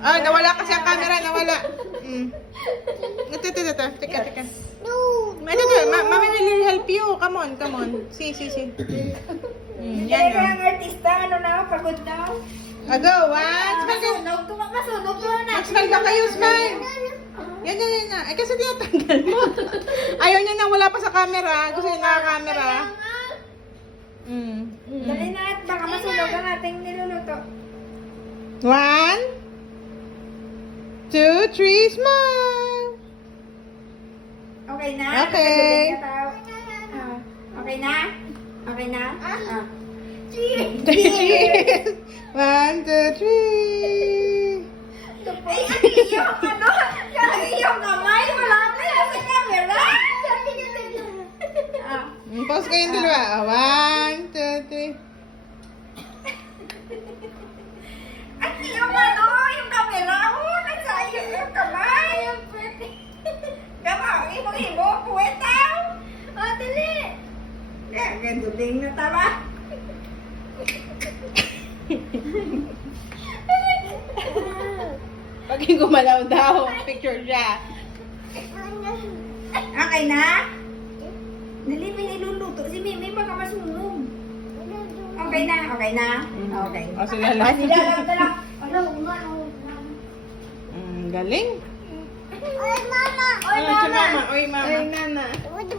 Ah, nawala kasi ang camera, nawala. Ito. Teka. No. Mami will help you. Come on. See. Hindi Yan, ka ang artista. Ano na? Pagod na. Go, one. Masunog. Masunog na. Smile ba kayo? Smile. Yan. Eh, kasi tinatanggal mo. Ayaw niya na wala pa sa camera. Gusto niya naka-camera. Dali na at baka masunog ang ating niluluto. 1, 2, 3, smile. Okay na? Okay. Okay na? Okay na? Cheers. 1, 2, 3. Ay, ang iyong ano? Ang iyong kamay. Wala na yan sa camera. Pause kayong dalawa. 1, 2, 3. Ang iyong ano? Yung camera mo. Nasa iyong kamay. Gama, imo. Puwetaw. Dali. Ganto din na tama. Pag gumalaw daw, picture siya. Okay na? Dali, may niluluto. Si Mimi baka masunog. Okay na? Okay na? Okay. O, sila lang. Sila lang. Galing. Oy, mama. Oy, mama. Oy, nana. What the